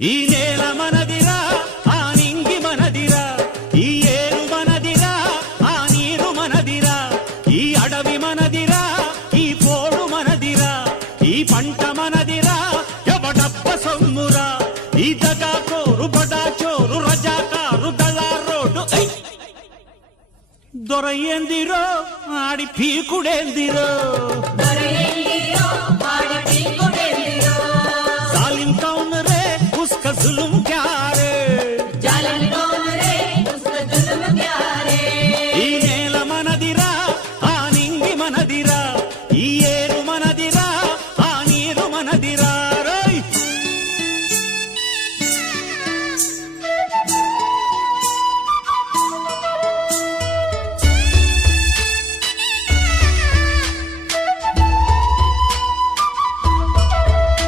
ఈ నేల మనదిరా, ఆ నింగి మనదిరా, ఈ ఏరు మనదిరా, ఆ నీరు మనదిరా, ఈ అడవి మనదిరా, ఈ పోడు మనదిరా, ఈ పంట మనదిరా, ఎవడబ్బ సొమ్మురా, ఈ దగా కోరు బడా చోరు రజాకారు దళారోడు దొరయ్యందిరో ఆడి పీకుడేందిరో.